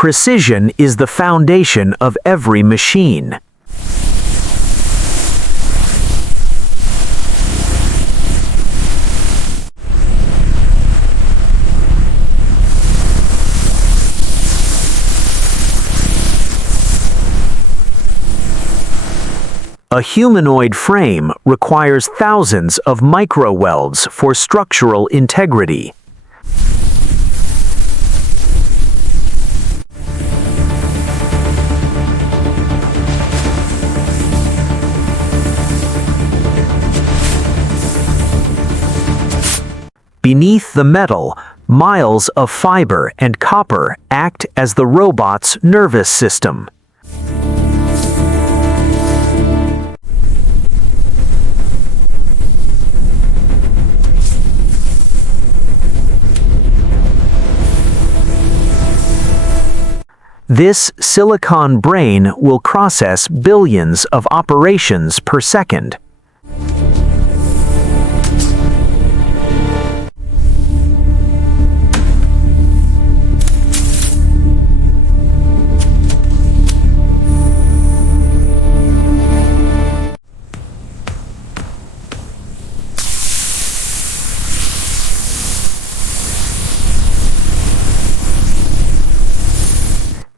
Precision is the foundation of every machine. A humanoid frame requires thousands of micro-welds for structural integrity. Beneath the metal, miles of fiber and copper act as the robot's nervous system. This silicon brain will process billions of operations per second.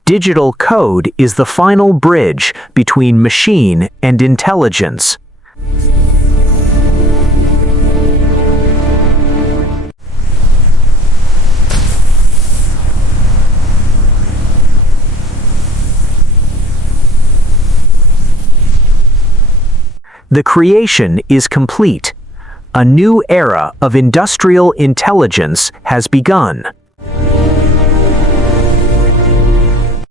Digital code is the final bridge between machine and intelligence. The creation is complete. A new era of industrial intelligence has begun.